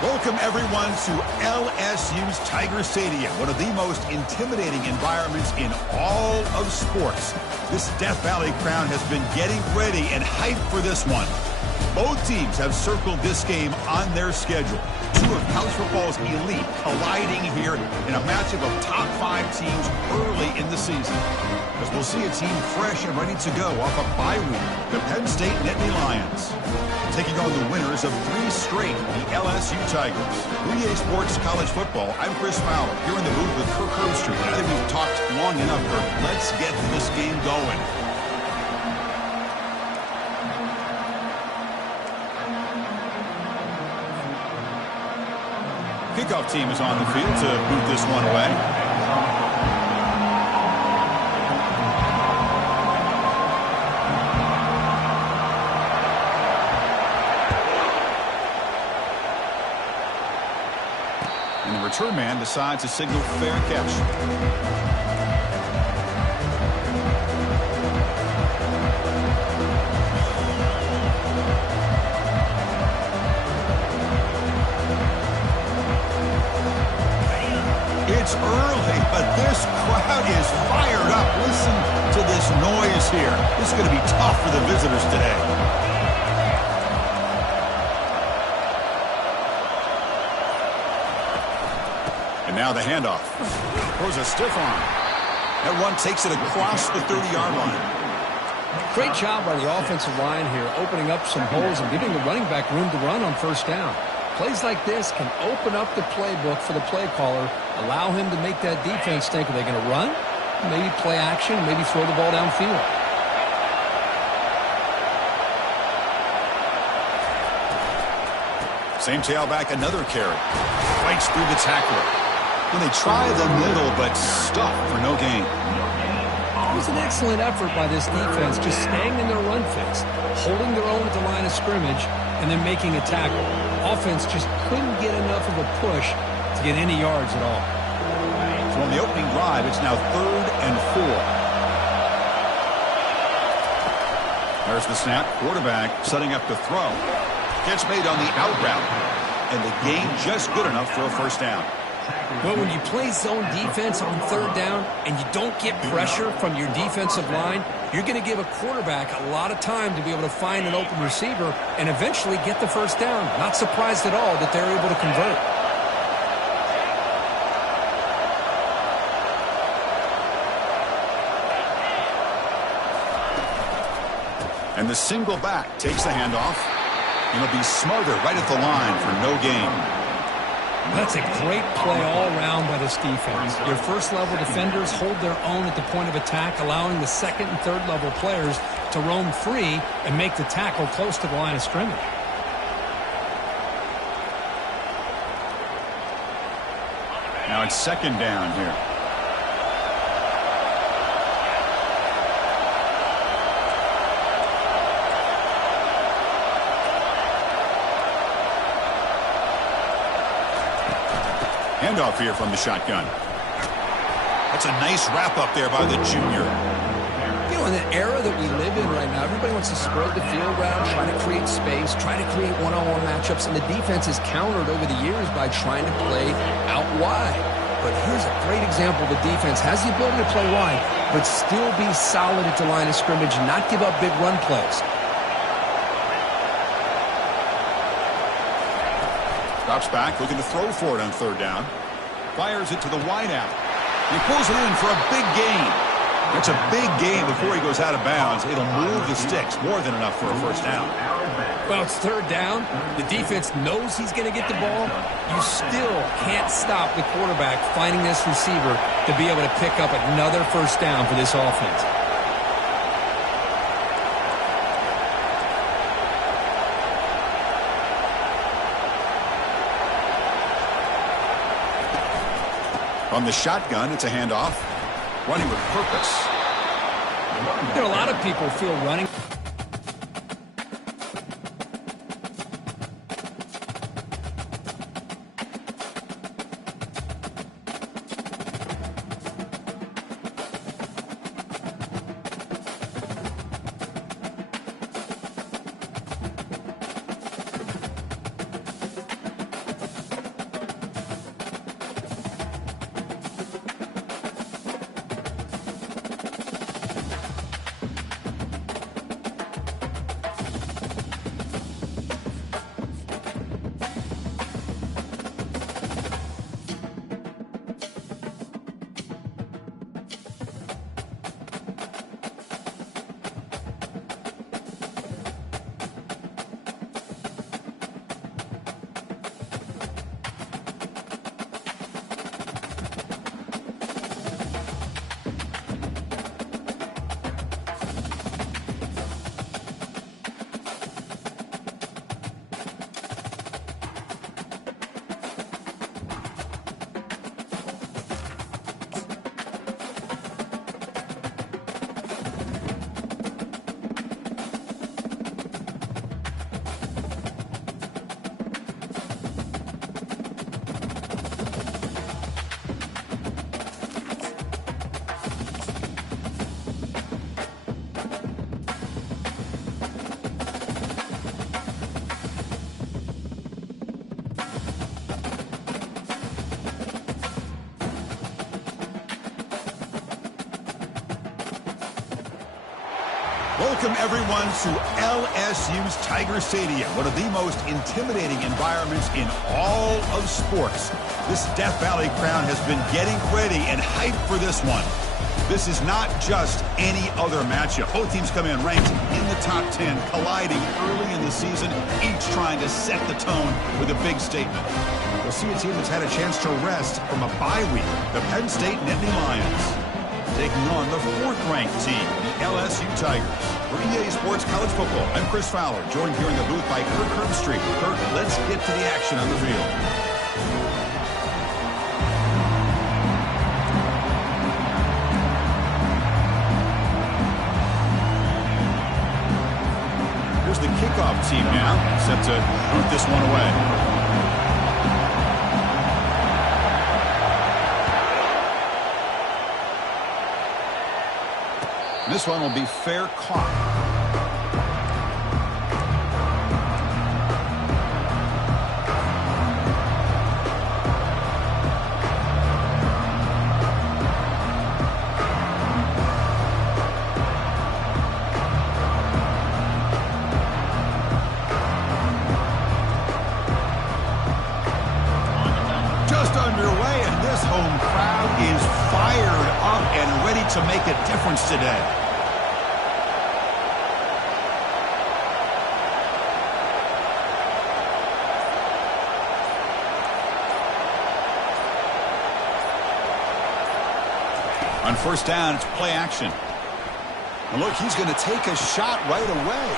Welcome, everyone, to LSU's Tiger Stadium, one of the most intimidating environments in all of sports. This Death Valley crowd has been getting ready and hyped for this one. Both teams have circled this game on their schedule. Two of college football's elite colliding here in a matchup of top 5 teams early in the season. As we'll see a team fresh and ready to go off a bye week, the Penn State Nittany Lions, taking on the winners of 3 straight, the LSU Tigers. EA Sports College Football, I'm Chris Fowler, here in the booth with Kirk Herbstreit. I think we've talked long enough, Kirk. Let's get this game going. Kickoff team is on the field to boot this one away. And the return man decides to signal fair catch. It's early, but this crowd is fired up. Listen to this noise here. This is going to be tough for the visitors today. And now the handoff. Throws a stiff arm. That one takes it across the 30-yard line. Great job by the offensive line here, opening up some holes and giving the running back room to run on first down. Plays like this can open up the playbook for the play caller, allow him to make that defense think, are they going to run? Maybe play action, maybe throw the ball downfield. Same tailback, another carry. Fights through the tackler. When they try the middle, but stuck for no gain. It was an excellent effort by this defense, just staying in their run fix, holding their own at the line of scrimmage, and then making a tackle. Offense just couldn't get enough of a push to get any yards at all. So on the opening drive, it's now 3rd and 4. There's the snap. Quarterback setting up to throw. Catch made on the out route. And the gain just good enough for a first down. But when you play zone defense on 3rd down and you don't get pressure from your defensive line, you're going to give a quarterback a lot of time to be able to find an open receiver and eventually get the first down. Not surprised at all that they're able to convert. And the single back takes the handoff. And it'll be Smarter right at the line for no gain. That's a great play all around by this defense. Your first-level defenders hold their own at the point of attack, allowing the second and third-level players to roam free and make the tackle close to the line of scrimmage. Now it's 2nd down here. Handoff here from the shotgun. That's a nice wrap up there by the junior. You know, in the era that we live in right now, everybody wants to spread the field around, try to create space, try to create one-on-one matchups, and the defense is countered over the years by trying to play out wide. But here's a great example. The defense has the ability to play wide, but still be solid at the line of scrimmage and not give up big run plays. Drops back, looking to throw for it on 3rd down. Fires it to the wideout. He pulls it in for a big gain. That's a big gain before he goes out of bounds. It'll move the sticks, more than enough for a first down. Well, it's 3rd down. The defense knows he's going to get the ball. You still can't stop the quarterback finding this receiver to be able to pick up another first down for this offense. From the shotgun, it's a handoff. Running with purpose. There are a lot of people feel running. Welcome, everyone, to LSU's Tiger Stadium, one of the most intimidating environments in all of sports. This Death Valley crowd has been getting ready and hyped for this one. This is not just any other matchup. Both teams come in ranked in the top 10, colliding early in the season, each trying to set the tone with a big statement. We'll see a team that's had a chance to rest from a bye week, the Penn State Nittany Lions, taking on the fourth-ranked team, the LSU Tigers. For EA Sports College Football, I'm Chris Fowler, joined here in the booth by Kirk Herbstreit. Kirk, let's get to the action on the field. Here's the kickoff team now, set to boot this one away. This one will be fair caught. Just underway, and this home crowd is fired up and ready to make a difference today. On first down, it's play action. And look, he's going to take a shot right away.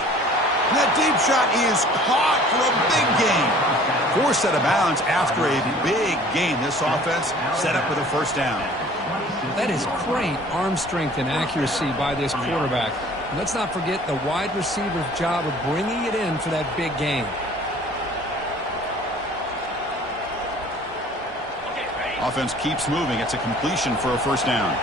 And that deep shot is caught for a big gain. Forced out of bounds after a big gain. This offense set up with a first down. That is great arm strength and accuracy by this quarterback. And let's not forget the wide receiver's job of bringing it in for that big gain. Offense keeps moving. It's a completion for a first down.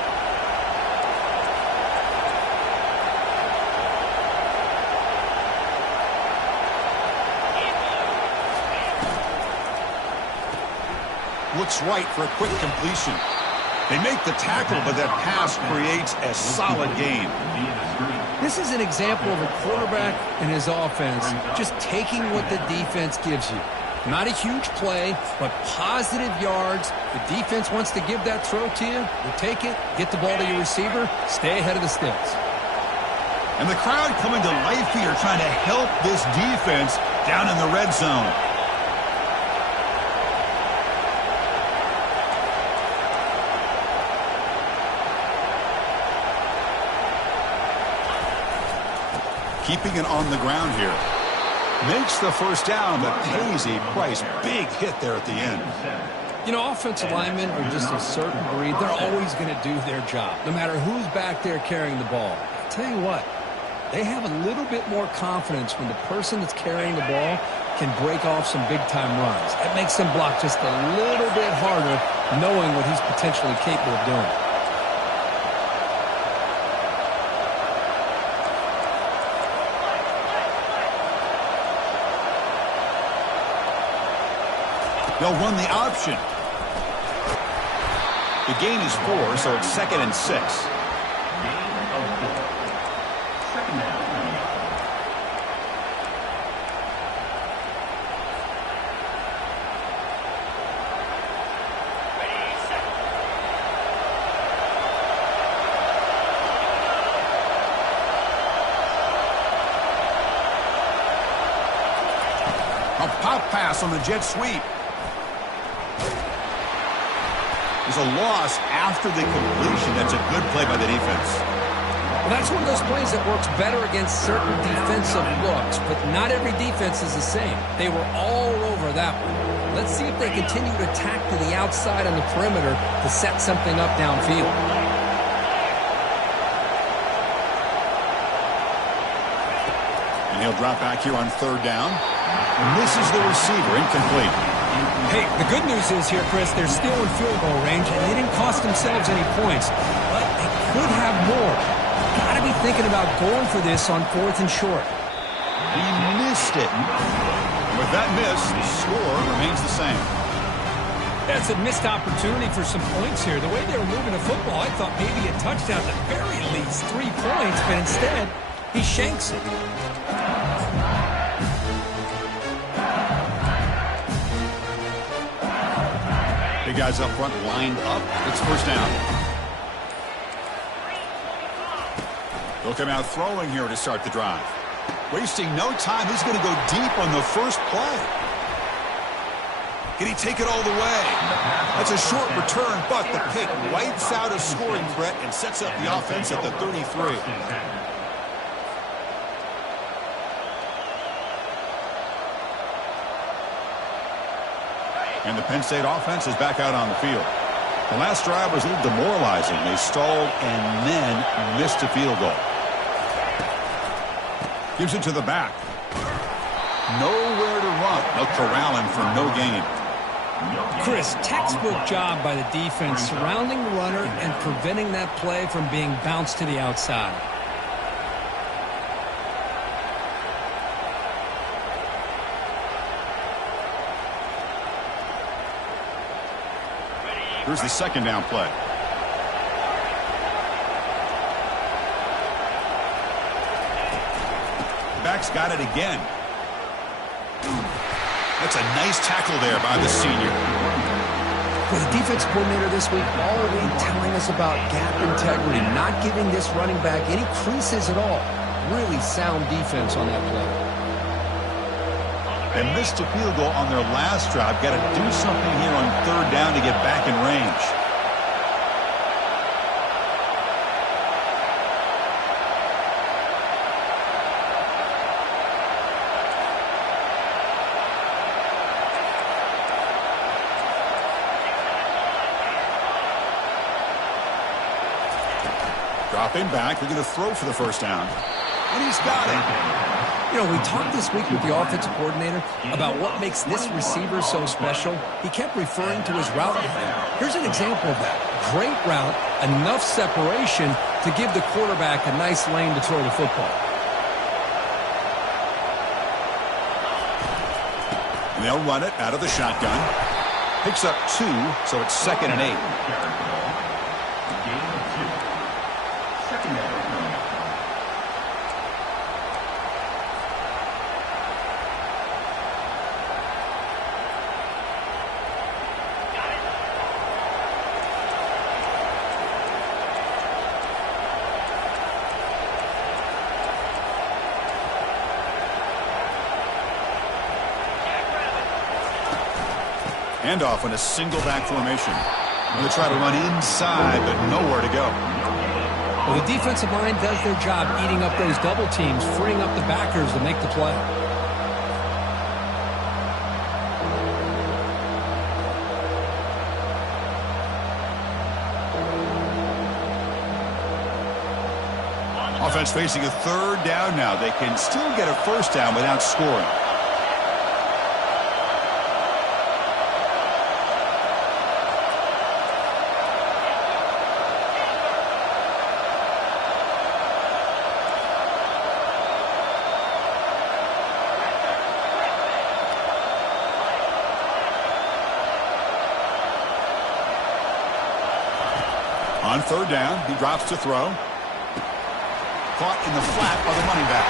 Looks right for a quick completion. They make the tackle, but that pass creates a solid gain. This is an example of a quarterback and his offense just taking what the defense gives you. Not a huge play, but positive yards. The defense wants to give that throw to you. You take it, get the ball to your receiver, stay ahead of the sticks. And the crowd coming to life here, trying to help this defense down in the red zone. Keeping it on the ground here. Makes the first down, but pays a price. Big hit there at the end. You know, offensive linemen are just a certain breed. They're always going to do their job, no matter who's back there carrying the ball. I'll tell you what, they have a little bit more confidence when the person that's carrying the ball can break off some big-time runs. That makes them block just a little bit harder, knowing what he's potentially capable of doing. They'll run the option. The gain is 4, so it's 2nd and 6. A pop pass on the jet sweep. There's a loss after the completion. That's a good play by the defense. Well, that's one of those plays that works better against certain defensive looks, but not every defense is the same. They were all over that one. Let's see if they continue to attack to the outside on the perimeter to set something up downfield. And he'll drop back here on third down. Misses the receiver, incomplete. Hey, the good news is here, Chris, they're still in field goal range, and they didn't cost themselves any points. But they could have more. Got to be thinking about going for this on 4th and short. He missed it. With that miss, the score remains the same. That's a missed opportunity for some points here. The way they were moving the football, I thought maybe a touchdown, at the very least 3 points, but instead, he shanks it. Big guys up front lined up. It's first down. They'll come out throwing here to start the drive. Wasting no time. He's going to go deep on the first play. Can he take it all the way? That's a short return, but the pick wipes out a scoring threat and sets up the offense at the 33. And the Penn State offense is back out on the field. The last drive was a little demoralizing. They stalled and then missed a field goal. Gives it to the back. Nowhere to run. They'll corral him for no gain. Chris, textbook job by the defense surrounding the runner and preventing that play from being bounced to the outside. Here's the second down play. Back's got it again. That's a nice tackle there by the senior. For the defense coordinator this week, already telling us about gap integrity, not giving this running back any creases at all. Really sound defense on that play. They missed a field goal on their last drive. Got to do something here on third down to get back in range. Dropping back, they're going to throw for the first down. And he's got it. You know, we talked this week with the offensive coordinator about what makes this receiver so special. He kept referring to his route running. Here's an example of that. Great route, enough separation to give the quarterback a nice lane to throw the football. And they'll run it out of the shotgun. Picks up 2, so it's 2nd and 8. Handoff in a single back formation. Going to try to run inside, but nowhere to go. Well, the defensive line does their job eating up those double teams, freeing up the backers to make the play. Offense facing a third down now. They can still get a first down without scoring. On third down, he drops to throw. Caught in the flat by the running back.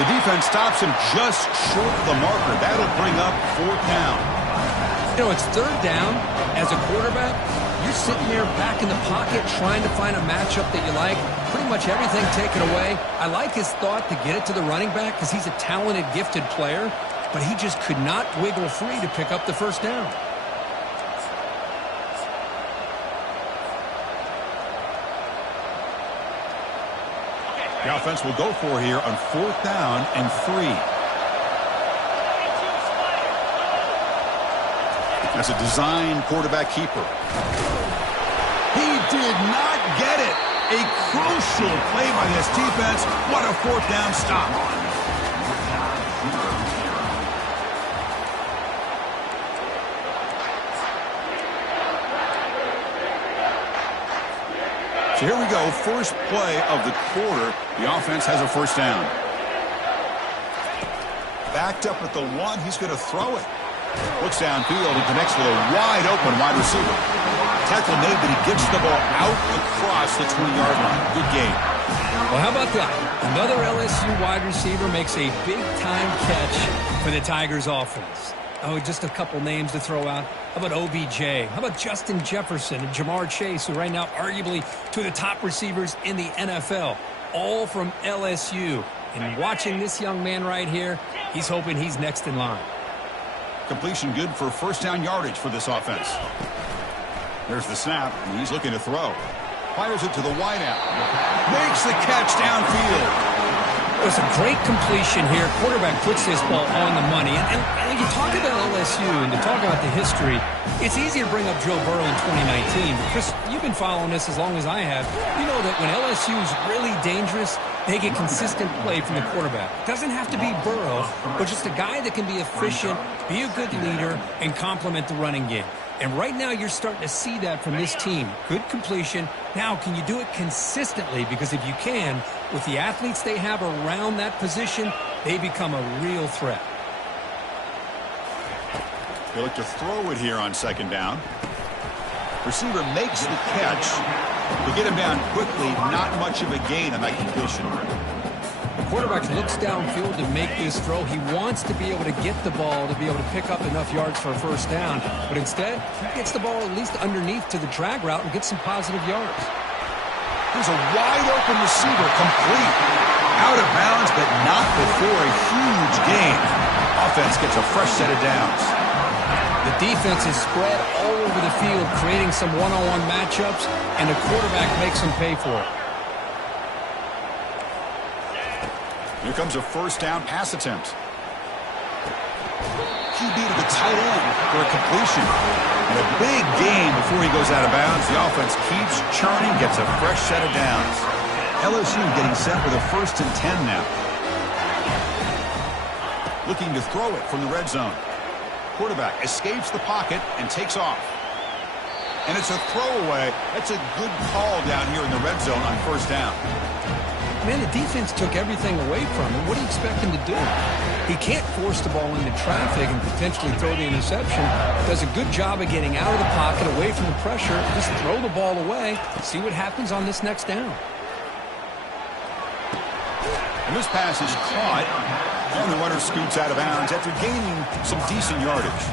The defense stops him just short of the marker. That'll bring up fourth down. You know, it's third down. As a quarterback, you're sitting there back in the pocket trying to find a matchup that you like. Pretty much everything taken away. I like his thought to get it to the running back because he's a talented, gifted player, but he just could not wiggle free to pick up the first down. The offense will go for here on fourth down and 3. That's a design quarterback keeper. He did not get it. A crucial play by this defense. What a fourth down stop. So here we go, first play of the quarter. The offense has a first down. Backed up at the 1, he's going to throw it. Looks downfield and connects with a wide receiver. Tackle made, but he gets the ball out across the 20-yard line. Good game. Well, how about that? Another LSU wide receiver makes a big-time catch for the Tigers offense. Oh, just a couple names to throw out. How about OBJ? How about Justin Jefferson and Jamar Chase, who right now arguably two of the top receivers in the NFL, all from LSU. And watching this young man right here, he's hoping he's next in line. Completion good for first down yardage for this offense. There's the snap, and he's looking to throw. Fires it to the wideout. Makes the catch downfield. It was a great completion here. Quarterback puts this ball on the money. And when you talk about LSU and to talk about the history, it's easy to bring up Joe Burrow in 2019. But Chris, you've been following this as long as I have. You know that when LSU is really dangerous, they get consistent play from the quarterback. It doesn't have to be Burrow, but just a guy that can be efficient, be a good leader, and complement the running game. And right now you're starting to see that from this team. Good completion. Now, can you do it consistently? Because if you can, with the athletes they have around that position, they become a real threat. They look to throw it here on second down. Receiver makes the catch. To get him down quickly, not much of a gain on that completion. The quarterback looks downfield to make this throw. He wants to be able to get the ball to be able to pick up enough yards for a first down. But instead, he gets the ball at least underneath to the drag route and gets some positive yards. There's a wide-open receiver, complete. Out of bounds, but not before a huge gain. Offense gets a fresh set of downs. The defense is spread all over the field, creating some one-on-one matchups, and the quarterback makes them pay for it. Here comes a first down pass attempt. QB to the tight end for a completion. And a big gain before he goes out of bounds. The offense keeps churning, gets a fresh set of downs. LSU getting set for the 1st and 10 now. Looking to throw it from the red zone. Quarterback escapes the pocket and takes off. And it's a throwaway. That's a good call down here in the red zone on first down. Man, the defense took everything away from him. What do you expect him to do? He can't force the ball into traffic and potentially throw the interception. Does a good job of getting out of the pocket, away from the pressure. Just throw the ball away. See what happens on this next down. And this pass is caught. And the runner scoots out of bounds after gaining some decent yardage.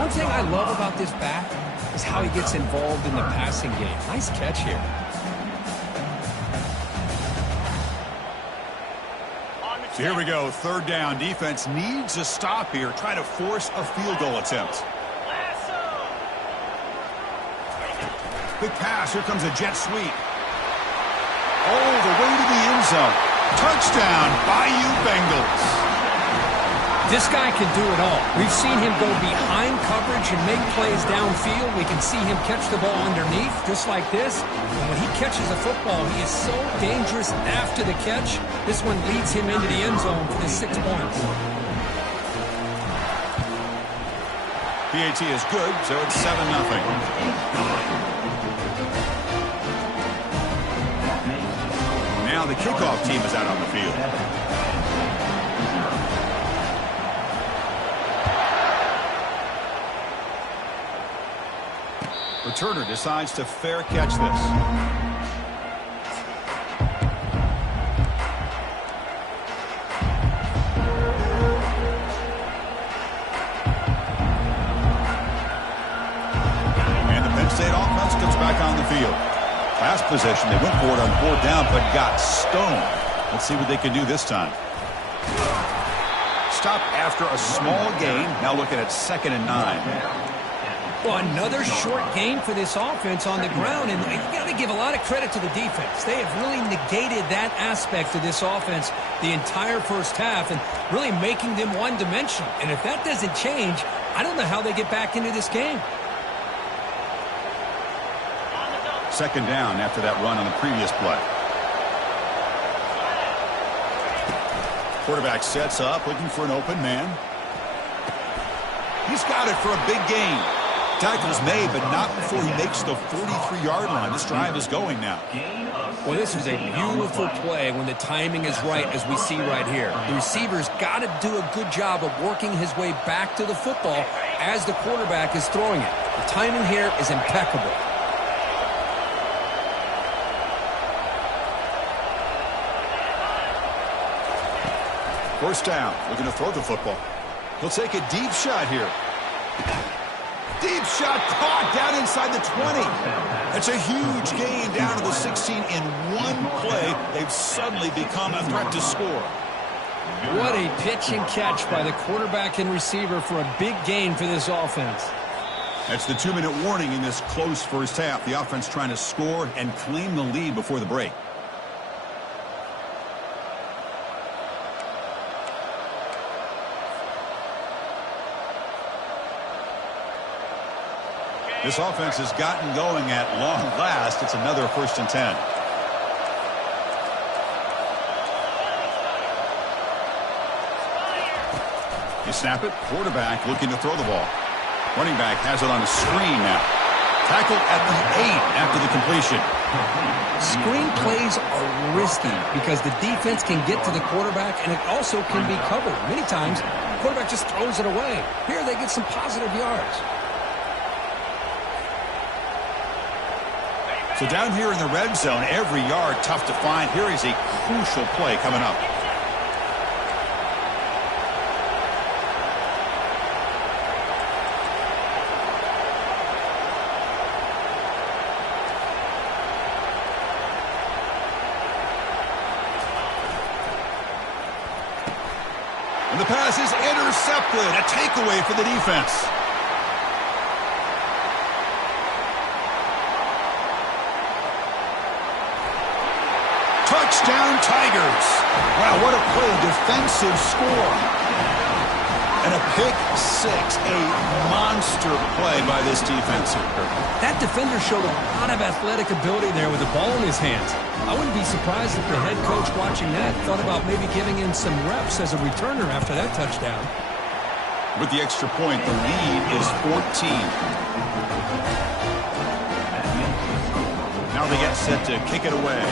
One thing I love about this back is how he gets involved in the passing game. Nice catch here. So here we go, third down. Defense needs a stop here. Try to force a field goal attempt. Big pass. Here comes a jet sweep. All the way to the end zone. Touchdown, Bayou Bengals. This guy can do it all. We've seen him go behind coverage and make plays downfield. We can see him catch the ball underneath, just like this. And when he catches a football, he is so dangerous after the catch. This one leads him into the end zone for the 6 points. PAT is good, so it's 7-0. Now the kickoff team is out on the field. Returner decides to fair catch this. And the Penn State offense comes back on the field. Last possession, they went for it on 4th down, but got stoned. Let's see what they can do this time. Stop after a small gain. Now looking at 2nd and 9. Well, another short gain for this offense on the ground, and you got to give a lot of credit to the defense. They have really negated that aspect of this offense the entire first half and really making them one-dimensional. And if that doesn't change, I don't know how they get back into this game. 2nd down after that run on the previous play. Quarterback sets up, looking for an open man. He's got it for a big gain. Tackle's made, but not before he makes the 43-yard line. This drive is going now. Well, this is a beautiful play when the timing is right, as we see right here. The receiver's got to do a good job of working his way back to the football as the quarterback is throwing it. The timing here is impeccable. First down, looking to throw the football. He'll take a deep shot here. Deep shot caught down inside the 20. That's a huge gain down to the 16 in one play. They've suddenly become a threat to score. What a pitch and catch by the quarterback and receiver for a big gain for this offense. That's the 2-minute warning in this close first half. The offense trying to score and claim the lead before the break. This offense has gotten going at long last. It's another 1st and 10. You snap it. Quarterback looking to throw the ball. Running back has it on a screen now. Tackled at the 8 after the completion. Screen plays are risky because the defense can get to the quarterback and it also can be covered. Many times, the quarterback just throws it away. Here they get some positive yards. So down here in the red zone, every yard tough to find. Here is a crucial play coming up. And the pass is intercepted. A takeaway for the defense. Touchdown Tigers. Wow, what a play. Defensive score. And a pick six. A monster play by this defense. That defender showed a lot of athletic ability there with the ball in his hands. I wouldn't be surprised if the head coach watching that thought about maybe giving him some reps as a returner after that touchdown. With the extra point, the lead is 14. Now they get set to kick it away.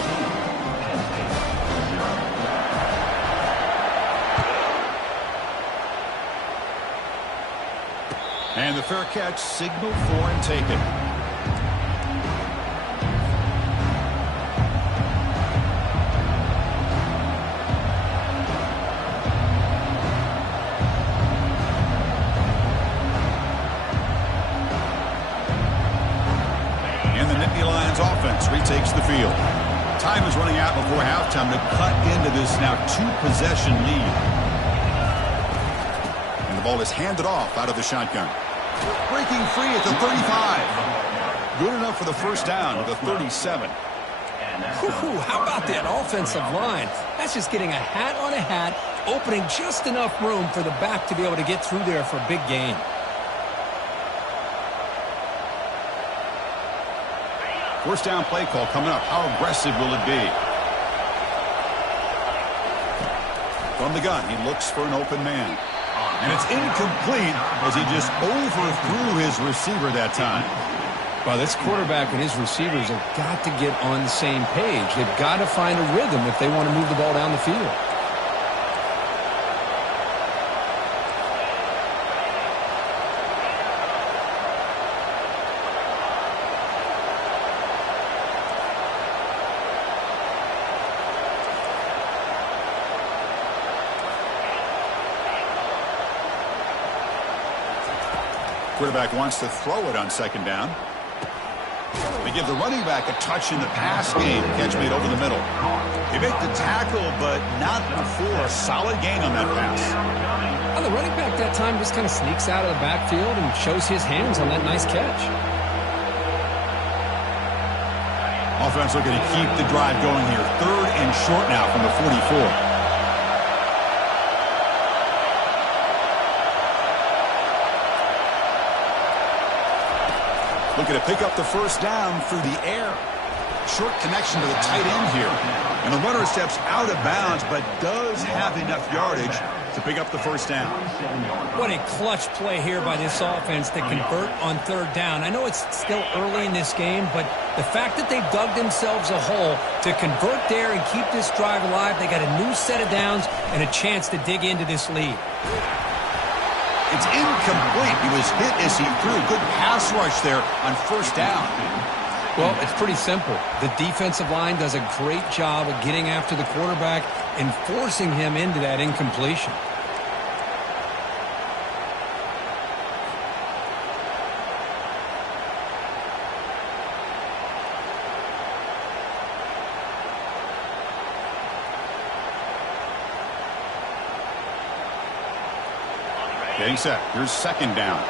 And the fair catch signaled for and taken. And the Nittany Lions offense retakes the field. Time is running out before halftime to cut into this now 2-possession lead. And the ball is handed off out of the shotgun. Breaking free at the 35. Good enough for the first down to the 37. How about that offensive line? That's just getting a hat on a hat, opening just enough room for the back to be able to get through there for a big gain. First down play call coming up. How aggressive will it be? From the gun, he looks for an open man. And it's incomplete as he just overthrew his receiver that time. Well, this quarterback and his receivers have got to get on the same page. They've got to find a rhythm if they want to move the ball down the field. Quarterback wants to throw it on second down. They give the running back a touch in the pass game. Catch made over the middle. They make the tackle, but not before a solid gain on that pass. Well, the running back that time just kind of sneaks out of the backfield and shows his hands on that nice catch. Offense looking to keep the drive going here. 3rd and short now from the 44. Looking to pick up the first down through the air. Short connection to the tight end here. And the runner steps out of bounds, but does have enough yardage to pick up the first down. What a clutch play here by this offense to convert on 3rd down. I know it's still early in this game, but the fact that they dug themselves a hole to convert there and keep this drive alive, they got a new set of downs and a chance to dig into this lead. It's incomplete. He was hit as he threw. Good pass rush there on first down. Well, it's pretty simple. The defensive line does a great job of getting after the quarterback and forcing him into that incompletion. Getting set. Here's second down.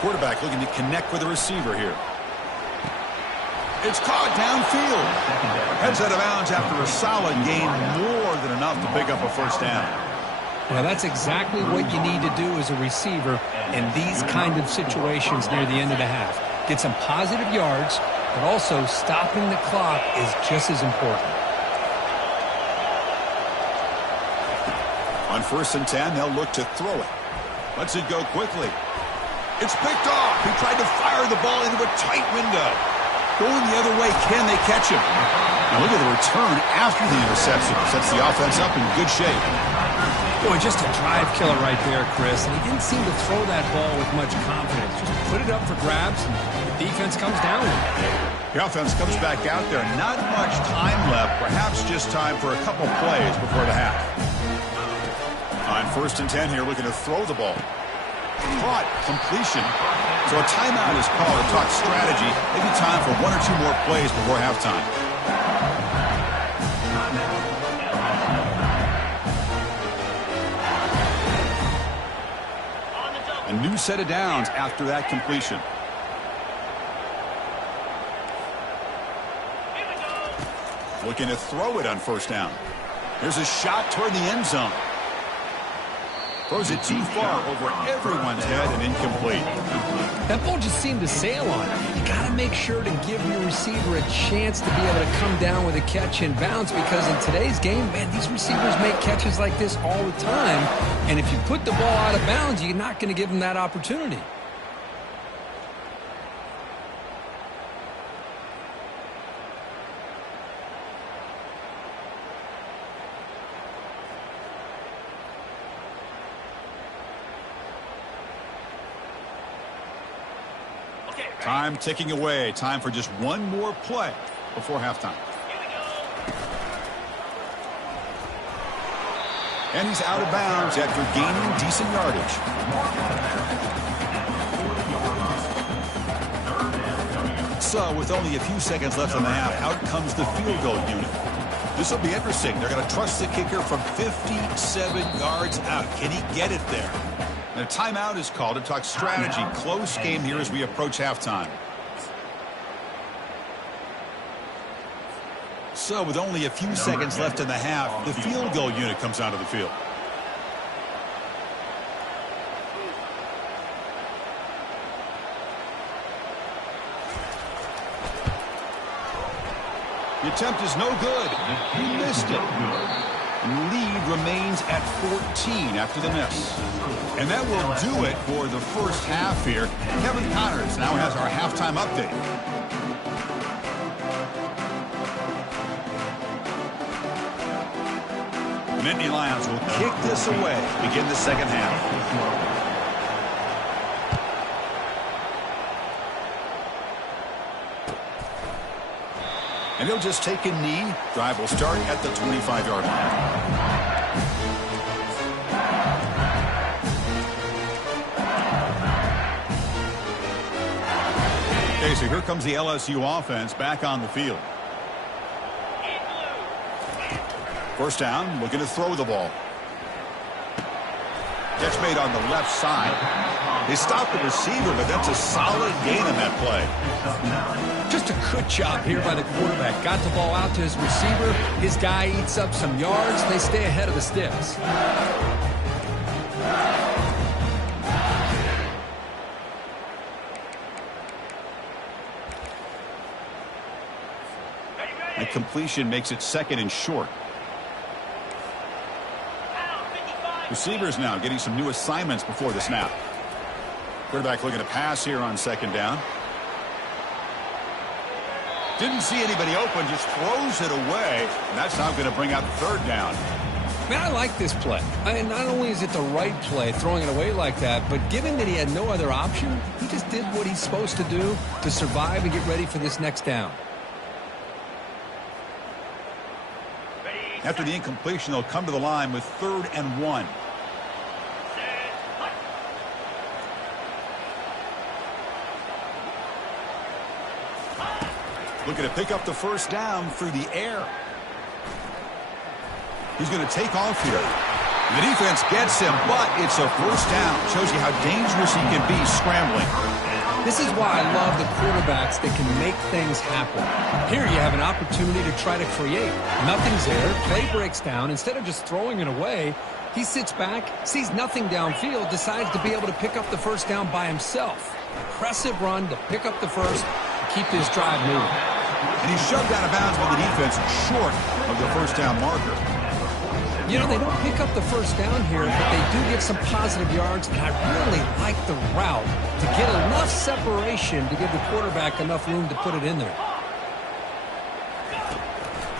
Quarterback looking to connect with the receiver here. It's caught downfield. Heads out of bounds after a solid gain, more than enough to pick up a first down. Well, that's exactly what you need to do as a receiver in these kind of situations near the end of the half. Get some positive yards, but also stopping the clock is just as important. On 1st and 10, they'll look to throw it. Lets it go quickly. It's picked off. He tried to fire the ball into a tight window. Going the other way, can they catch him? Now look at the return after the interception. Sets the offense up in good shape. Boy, just a drive killer right there, Chris. And he didn't seem to throw that ball with much confidence. Just put it up for grabs, and the defense comes down with it. The offense comes back out there. Not much time left. Perhaps just time for a couple plays before the half. On 1st and 10 here, looking to throw the ball. Caught. Completion. So a timeout is called to talk strategy. Maybe time for 1 or 2 more plays before halftime. A new set of downs after that completion. Looking to throw it on 1st down. Here's a shot toward the end zone. Throws it too far over everyone's head and incomplete. That ball just seemed to sail on it. You got to make sure to give your receiver a chance to be able to come down with a catch and bounce, because in today's game, man, these receivers make catches like this all the time. And if you put the ball out of bounds, you're not going to give them that opportunity. Time ticking away. Time for just one more play before halftime. And he's out of bounds after gaining decent yardage. So with only a few seconds left in the half, out comes the field goal unit. This will be interesting. They're going to trust the kicker from 57 yards out. Can he get it there? And a timeout is called to talk strategy. Close game here as we approach halftime. So with only a few seconds left in the half, the field goal unit comes onto the field. The attempt is no good. He missed it. And lead remains at 14 after the miss. And that will do it for the first half here. Kevin Connors now has our halftime update. The Nittany Lions will kick this away to begin the second half. And he'll just take a knee. Drive will start at the 25-yard line. Okay, so here comes the LSU offense back on the field. First down, looking to throw the ball. Catch made on the left side. They stopped the receiver, but that's a solid gain on that play. Just a good job here by the quarterback. Got the ball out to his receiver. His guy eats up some yards. They stay ahead of the sticks. And completion makes it 2nd and short. Receivers now getting some new assignments before the snap. Quarterback looking to pass here on 2nd down. Didn't see anybody open, just throws it away. And that's now going to bring out the third down. Man, I like this play. Not only is it the right play, throwing it away like that, but given that he had no other option, he just did what he's supposed to do to survive and get ready for this next down. After the incompletion, they'll come to the line with 3rd and 1. Looking to pick up the first down through the air. He's going to take off here. The defense gets him, but it's a first down. Shows you how dangerous he can be scrambling. This is why I love the quarterbacks that can make things happen. Here you have an opportunity to try to create. Nothing's there. Play breaks down. Instead of just throwing it away, he sits back, sees nothing downfield, decides to be able to pick up the first down by himself. Impressive run to pick up the first, keep this drive moving. And he's shoved out of bounds by the defense short of the first down marker. You know, they don't pick up the first down here, but they do get some positive yards, and I really like the route to get enough separation to give the quarterback enough room to put it in there.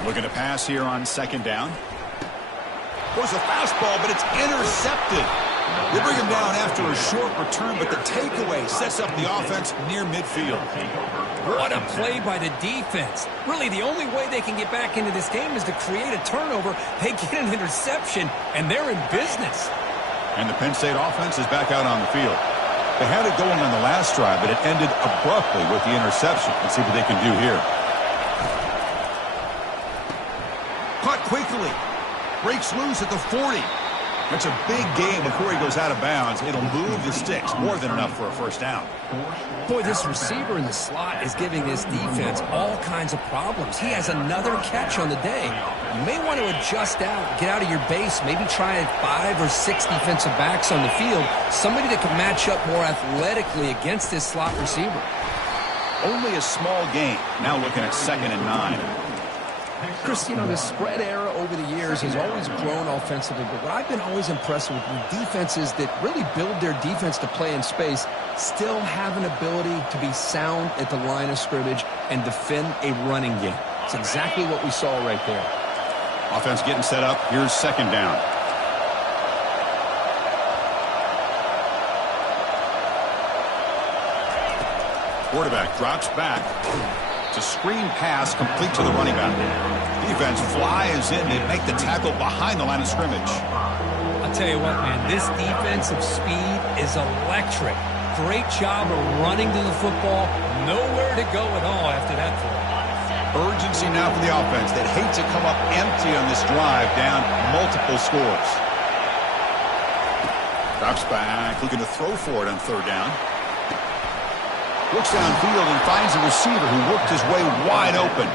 Looking to pass here on 2nd down. There's a fastball, but it's intercepted. They bring him down after a short return, but the takeaway sets up the offense near midfield. What a play by the defense. Really, the only way they can get back into this game is to create a turnover. They get an interception, and they're in business. And the Penn State offense is back out on the field. They had it going on the last drive, but it ended abruptly with the interception. Let's see what they can do here. Caught quickly. Breaks loose at the 40. That's a big game before he goes out of bounds. It'll move the sticks, more than enough for a first down. Boy, this receiver in the slot is giving this defense all kinds of problems. He has another catch on the day. You may want to adjust out, get out of your base, maybe try 5 or 6 defensive backs on the field, somebody that can match up more athletically against this slot receiver. Only a small gain. Now looking at 2nd and 9. Chris, you know, the spread era over the years has always grown offensively, but what I've been always impressed with defenses that really build their defense to play in space still have an ability to be sound at the line of scrimmage and defend a running game. It's exactly what we saw right there. Offense getting set up. Here's 2nd down. Quarterback drops back. It's a screen pass complete to the running back. Defense flies in. They make the tackle behind the line of scrimmage. I'll tell you what, man, this defensive speed is electric. Great job of running to the football. Nowhere to go at all after that throw. Urgency now for the offense that hate to come up empty on this drive, down multiple scores. Drops back, looking to throw for it on 3rd down. Looks downfield and finds a receiver who worked his way wide open.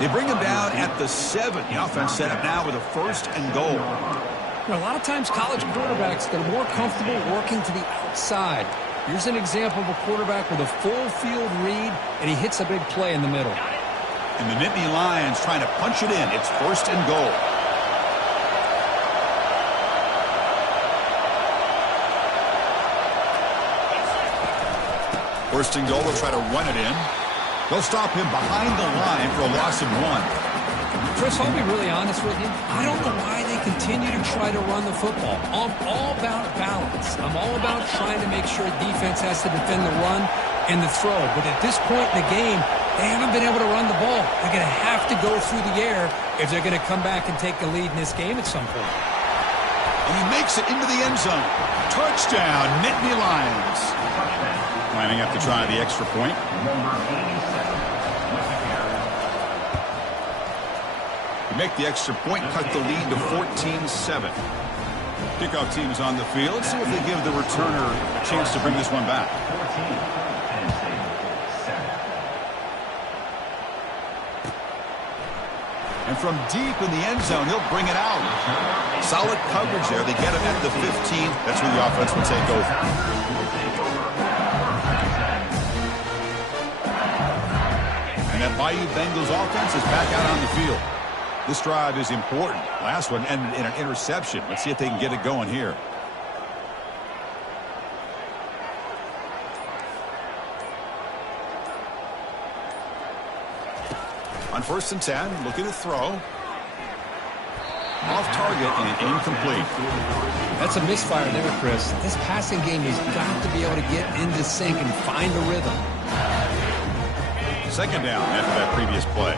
They bring him down at the 7. The offense set up now with a 1st and goal. You know, a lot of times college quarterbacks, they're more comfortable working to the outside. Here's an example of a quarterback with a full field read, and he hits a big play in the middle. And the Nittany Lions trying to punch it in. It's 1st and goal. First and goal, they'll try to run it in. They'll stop him behind the line for a loss of 1. Chris, I'll be really honest with you. I don't know why they continue to try to run the football. I'm all about balance. I'm all about trying to make sure defense has to defend the run and the throw. But at this point in the game, they haven't been able to run the ball. They're going to have to go through the air if they're going to come back and take the lead in this game at some point. And he makes it into the end zone. Touchdown, Nittany Lions. Lining up to try the extra point. To make the extra point, cut the lead to 14-7. Kickoff team is on the field. See if they give the returner a chance to bring this one back. And from deep in the end zone, he'll bring it out. Solid coverage there. They get him at the 15. That's where the offense will take over. And that Bayou Bengals offense is back out on the field. This drive is important. Last one ended in an interception. Let's see if they can get it going here. On 1st and 10, looking to throw. Off target and incomplete. That's a misfire there, Chris. This passing game has got to be able to get into sync and find a rhythm. 2nd down after that previous play.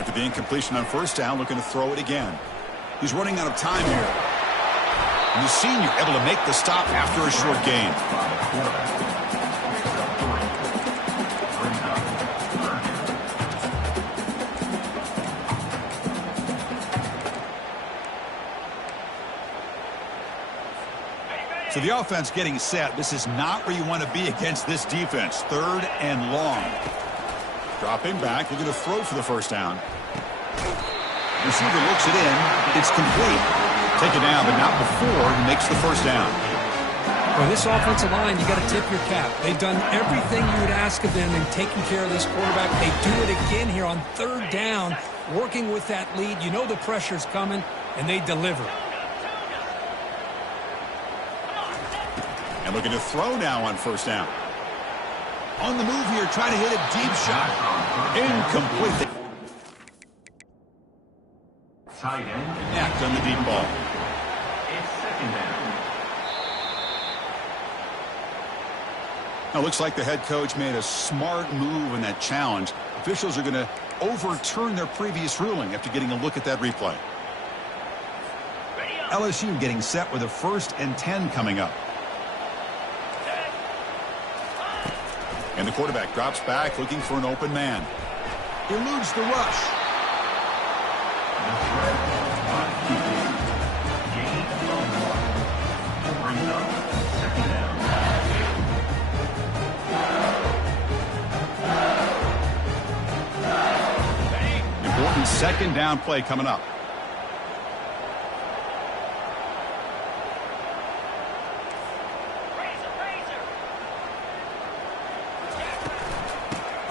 After the incompletion on 1st down, looking to throw it again. He's running out of time here. And the senior able to make the stop after a short gain. So the offense getting set. This is not where you want to be against this defense. 3rd and long. Dropping back, looking to throw for the 1st down. Receiver looks it in. It's complete. Take it down, but not before he makes the 1st down. For this offensive line, you got to tip your cap. They've done everything you would ask of them in taking care of this quarterback. They do it again here on 3rd down, working with that lead. You know the pressure's coming, and they deliver. And looking to throw now on 1st down. On the move here, trying to hit a deep shot. Incomplete. Connect on the deep ball. It's 2nd down. Now, looks like the head coach made a smart move in that challenge. Officials are going to overturn their previous ruling after getting a look at that replay. LSU getting set with a 1st and 10 coming up. And the quarterback drops back, looking for an open man. Eludes the rush. Important 2nd down play coming up.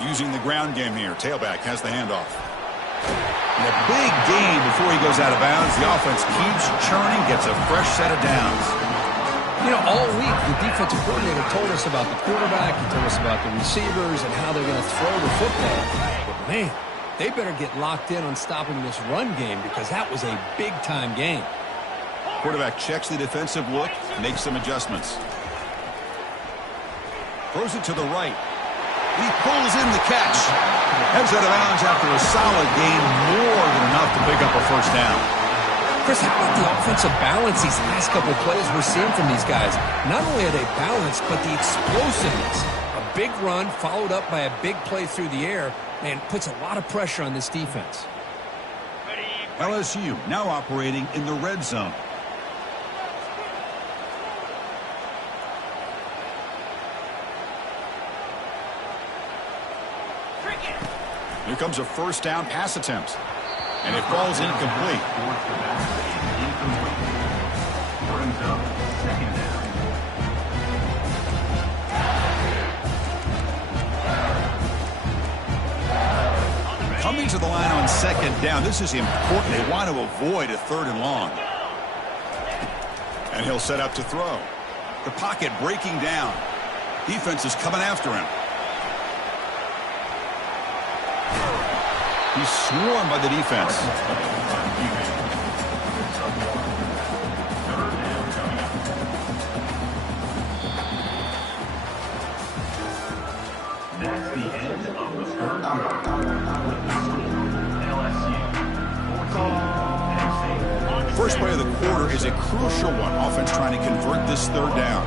Using the ground game here. Tailback has the handoff. And a big gain before he goes out of bounds. The offense keeps churning, gets a fresh set of downs. You know, all week the defensive coordinator told us about the quarterback. He told us about the receivers and how they're going to throw the football. But, man, they better get locked in on stopping this run game because that was a big-time game. Quarterback checks the defensive look, makes some adjustments. Throws it to the right. He pulls in the catch. Heads out of bounds after a solid gain, more than enough to pick up a 1st down. Chris, how about the offensive balance these last couple of plays we're seeing from these guys? Not only are they balanced, but the explosiveness. A big run followed up by a big play through the air, and puts a lot of pressure on this defense. LSU now operating in the red zone. Here comes a 1st down pass attempt. And it falls incomplete. Coming to the line on 2nd down. This is important. They want to avoid a 3rd and long. And he'll set up to throw. The pocket breaking down. Defense is coming after him. He's swarmed by the defense. That's the end of the 3rd quarter. LSU 14. First play of the quarter is a crucial one. Offense trying to convert this 3rd down.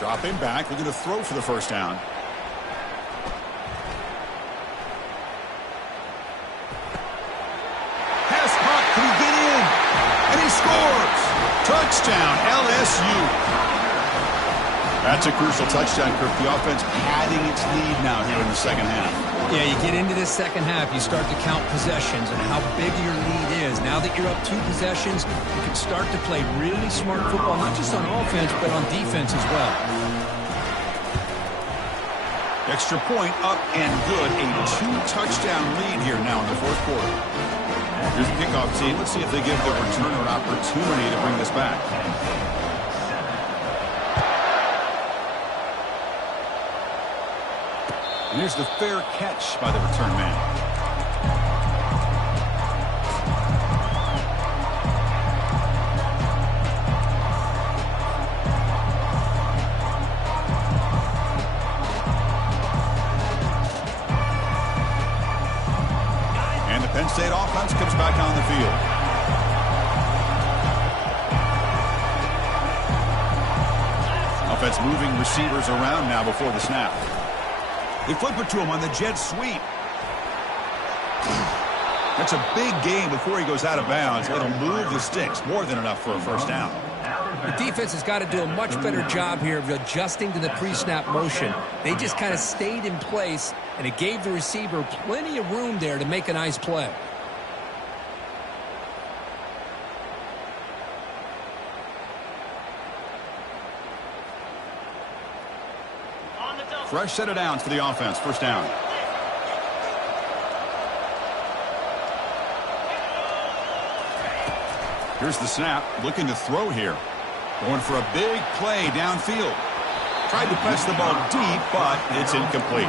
Dropping back, looking to throw for the 1st down. Scores! Touchdown, LSU. That's a crucial touchdown, Kirk. The offense padding its lead now here in the 2nd half. Yeah, you get into this 2nd half, you start to count possessions and how big your lead is. Now that you're up 2 possessions, you can start to play really smart football, not just on offense, but on defense as well. Extra point up and good. A 2-touchdown lead here now in the 4th quarter. Here's the kickoff team. Let's see if they give the returner an opportunity to bring this back. And here's the fair catch by the return man. And the Penn State offense comes back on the field. Offense moving receivers around now before the snap. They flip it to him on the jet sweep. That's a big gain before he goes out of bounds. It'll move the sticks more than enough for a first down. The defense has got to do a much better job here of adjusting to the pre-snap motion. They just kind of stayed in place, and it gave the receiver plenty of room there to make a nice play. Fresh set of downs for the offense. First down. Here's the snap. Looking to throw here. Going for a big play downfield. Tried to press the ball deep, but it's incomplete.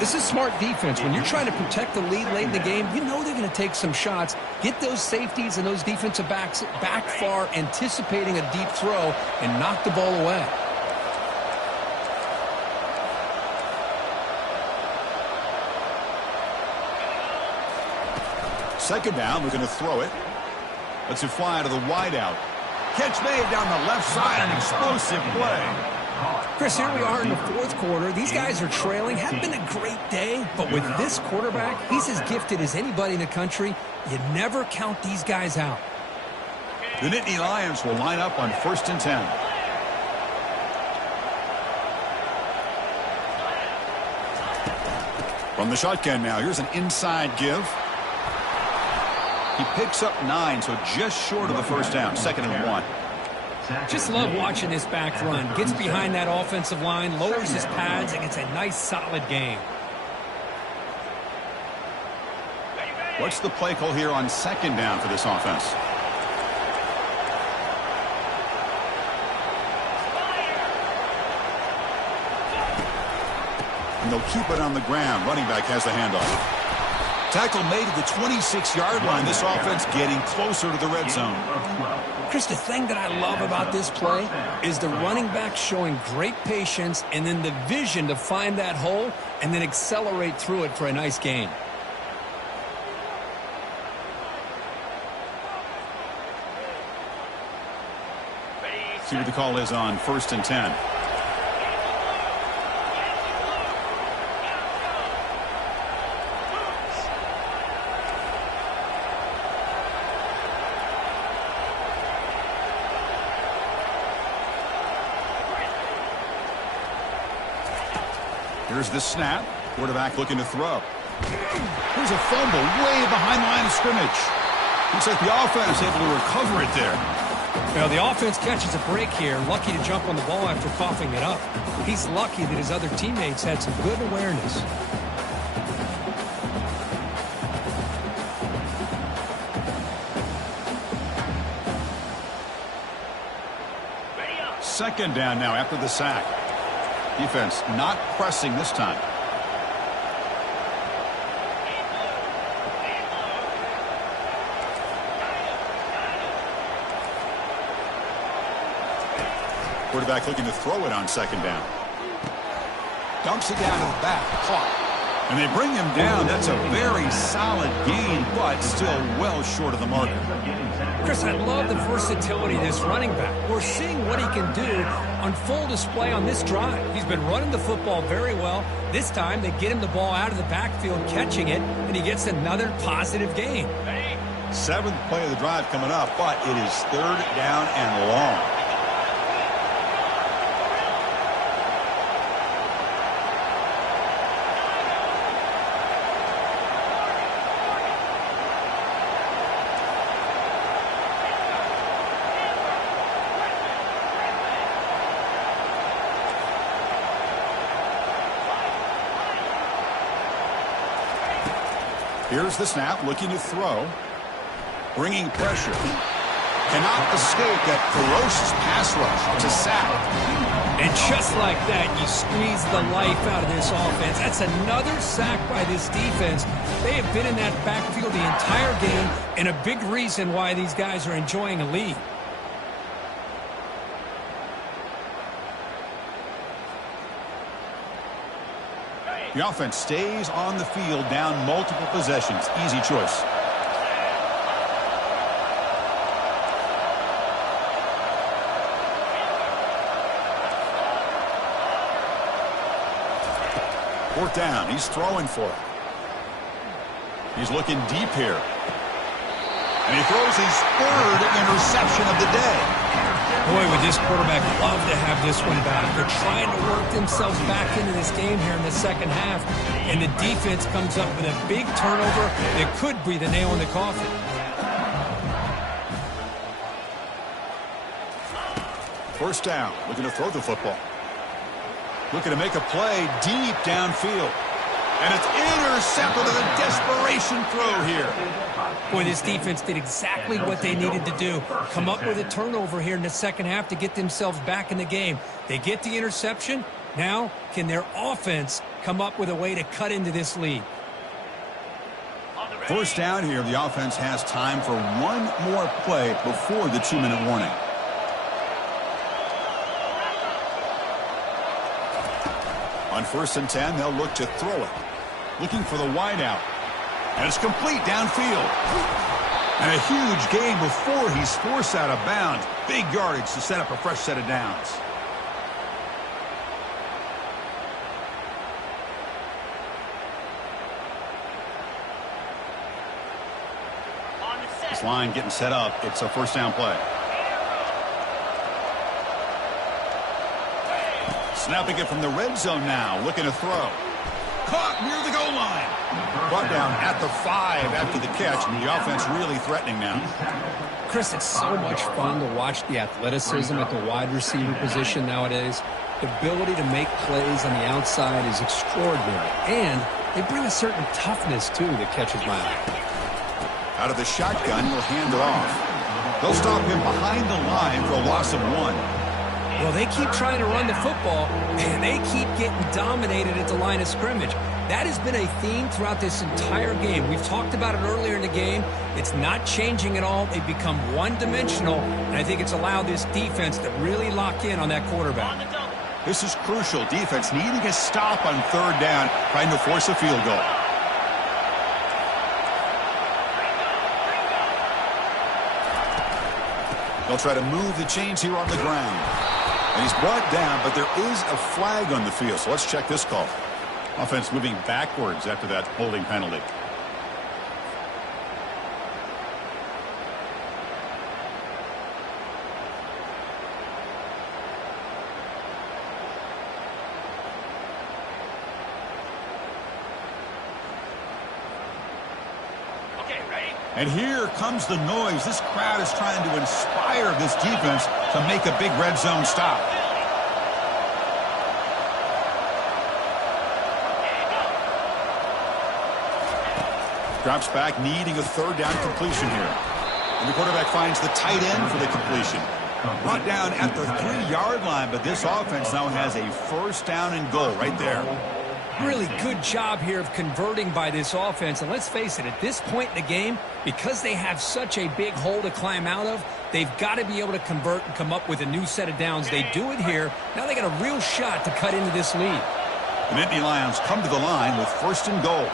This is smart defense. When you're trying to protect the lead late in the game, you know they're going to take some shots. Get those safeties and those defensive backs back far, anticipating a deep throw, and knock the ball away. Second down, we're going to throw it. Lets it fly to the wideout. Catch made down the left side, an explosive play. Chris, here we are in the fourth quarter. These guys are trailing. Hadn't been a great day, but with this quarterback, he's as gifted as anybody in the country. You never count these guys out. The Nittany Lions will line up on 1st and 10. From the shotgun now, here's an inside give. He picks up 9, so just short of the first down. 2nd and 1. Just love watching this back run. Gets behind that offensive line, lowers his pads, and gets a nice, solid game. What's the play call here on 2nd down for this offense? And they'll keep it on the ground. Running back has the handoff. Tackle made at the 26-yard line. This offense getting closer to the red zone. Chris, the thing that I love about this play is the running back showing great patience and then the vision to find that hole and then accelerate through it for a nice gain. See what the call is on 1st and 10. Here's the snap. Quarterback looking to throw. Here's a fumble way behind the line of scrimmage. Looks like the offense is able to recover it there. Well, the offense catches a break here. Lucky to jump on the ball after coughing it up. He's lucky that his other teammates had some good awareness. Second down now after the sack. Defense not pressing this time. Quarterback looking to throw it on 2nd down. Dumps it down to the back. Caught. And they bring him down. That's a very solid gain, but still well short of the marker. Chris, I love the versatility of this running back. We're seeing what he can do on full display on this drive. He's been running the football very well. This time, they get him the ball out of the backfield, catching it, and he gets another positive gain. 7th play of the drive coming up, but it is 3rd down and long. Here's the snap, looking to throw. Bringing pressure. cannot escape that ferocious pass rush. It's a sack. And just like that, you squeeze the life out of this offense. That's another sack by this defense. They have been in that backfield the entire game, and a big reason why these guys are enjoying a lead. The offense stays on the field down multiple possessions. Easy choice. Fourth down. He's throwing for it. He's looking deep here. And he throws his third interception of the day. Boy, would this quarterback love to have this one back. They're trying to work themselves back into this game here in the second half. And the defense comes up with a big turnover that could be the nail in the coffin. First down. Looking to throw the football. Looking to make a play deep downfield. And it's intercepted with a desperation throw here. Boy, this defense did exactly what they needed to do. Come up with a turnover here in the second half to get themselves back in the game. They get the interception. Now, can their offense come up with a way to cut into this lead? First down here, the offense has time for one more play before the 2-minute warning. On 1st and 10, they'll look to throw it. Looking for the wideout. And it's complete downfield. And a huge gain before he's forced out of bounds. Big yardage to set up a fresh set of downs. This line getting set up. It's a first down play. Snapping it from the red zone now. Looking to throw. Caught near the goal line. Brought down at the 5 after the catch. And the offense really threatening now. Chris, it's so much fun to watch the athleticism at the wide receiver position nowadays. The ability to make plays on the outside is extraordinary. And they bring a certain toughness, too, that catches my eye. Out of the shotgun, he'll hand it off. They'll stop him behind the line for a loss of 1. Well, they keep trying to run the football, and they keep getting dominated at the line of scrimmage. That has been a theme throughout this entire game. We've talked about it earlier in the game. It's not changing at all. They've become one-dimensional, and I think it's allowed this defense to really lock in on that quarterback. This is crucial. Defense needing a stop on 3rd down, trying to force a field goal. They'll try to move the chains here on the ground. And he's brought down, but there is a flag on the field. So let's check this call. Offense moving backwards after that holding penalty. And here comes the noise. This crowd is trying to inspire this defense to make a big red zone stop. Drops back, needing a 3rd down completion here. And the quarterback finds the tight end for the completion. Brought down at the 3-yard line, but this offense now has a 1st down and goal right there. Really good job here of converting by this offense. And let's face it, at this point in the game, because they have such a big hole to climb out of, they've got to be able to convert and come up with a new set of downs. They do it here. Now they got a real shot to cut into this lead. The Nittany Lions come to the line with 1st and goal.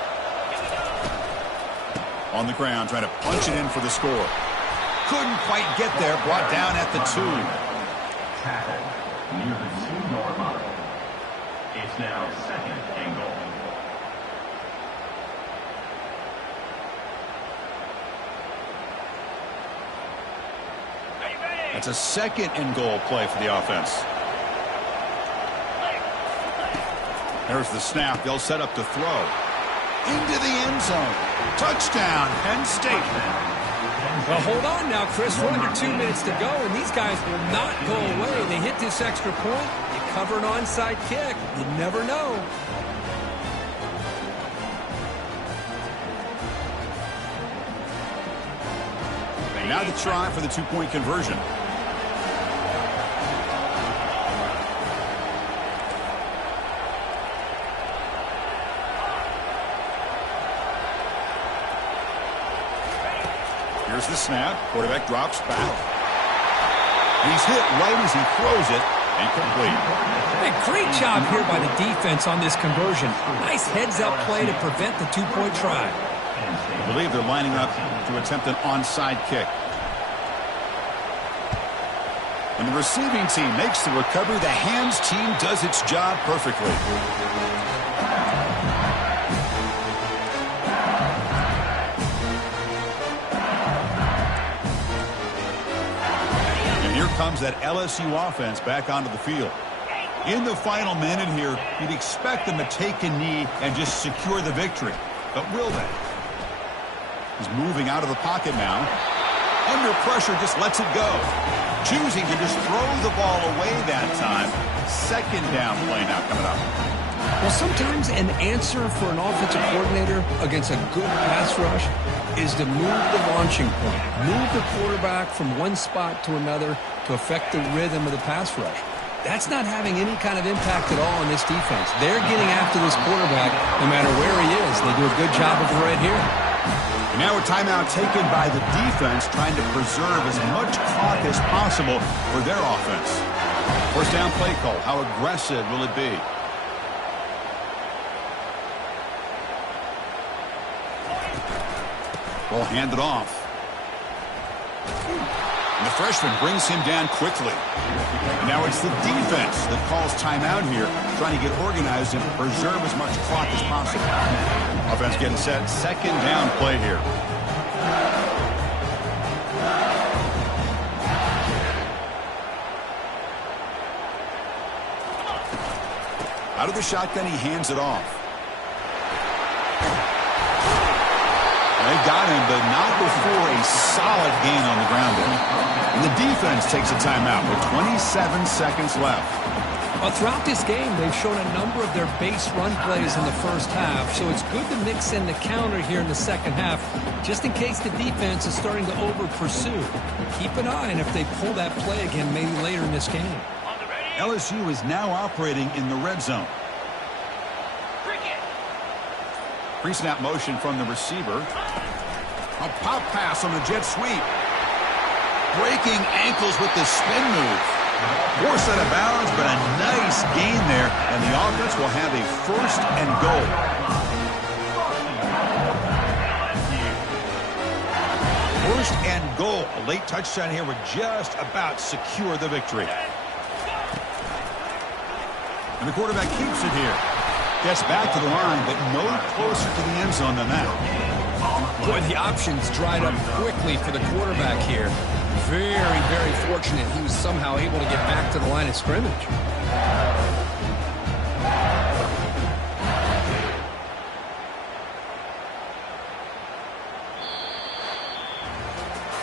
On the ground, trying to punch it in for the score. Couldn't quite get there. Brought down at the 2. Tackle near the 2-yard line. It's now 2nd and goal. That's a 2nd and goal play for the offense. There's the snap. They'll set up to throw. Into the end zone. Touchdown, Penn State. Well, hold on now, Chris. We're under 2 minutes to go, and these guys will not go away. They hit this extra point. You cover an onside kick. You never know. Now the try for the two-point conversion. Here's the snap. Quarterback drops back. He's hit right as he throws it. Incomplete. Hey, great job here by the defense on this conversion. Nice heads-up play to prevent the two-point try. I believe they're lining up to attempt an onside kick. When the receiving team makes the recovery, the hands team does its job perfectly. And here comes that LSU offense back onto the field. In the final minute here, you'd expect them to take a knee and just secure the victory. But will they? He's moving out of the pocket now. Under pressure, just lets it go. Choosing to just throw the ball away that time. Second down play now coming up. Well, sometimes an answer for an offensive coordinator against a good pass rush is to move the launching point. Move the quarterback from one spot to another to affect the rhythm of the pass rush. That's not having any kind of impact at all on this defense. They're getting after this quarterback no matter where he is. They do a good job of it right here. And now a timeout taken by the defense, trying to preserve as much clock as possible for their offense. First down play call. How aggressive will it be? Ball handed off. And the freshman brings him down quickly. And now it's the defense that calls timeout here, trying to get organized and preserve as much clock as possible. Offense getting set. Second down play here. Out of the shotgun, he hands it off. They got him, but not before a solid gain on the ground. And the defense takes a timeout with 27 seconds left. Well, throughout this game, they've shown a number of their base run plays in the first half, so it's good to mix in the counter here in the second half, just in case the defense is starting to over-pursue. Keep an eye on if they pull that play again maybe later in this game. LSU is now operating in the red zone. Pre-snap motion from the receiver. A pop pass on the jet sweep. Breaking ankles with the spin move. Forced out of bounds, but a nice gain there. And the offense will have a first and goal. First and goal. A late touchdown here would just about secure the victory. And the quarterback keeps it here. Gets back to the line, but no closer to the end zone than that. Boy, the options dried up quickly for the quarterback here. Very, very fortunate he was somehow able to get back to the line of scrimmage.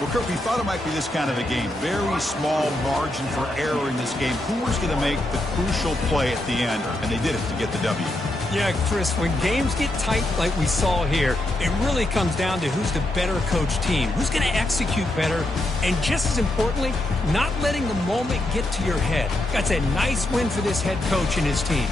Well, Kirk, we thought it might be this kind of a game. Very small margin for error in this game. Who was going to make the crucial play at the end? And they did it to get the W. Yeah, Chris, when games get tight like we saw here, it really comes down to who's the better coach team, who's going to execute better, and just as importantly, not letting the moment get to your head. That's a nice win for this head coach and his team.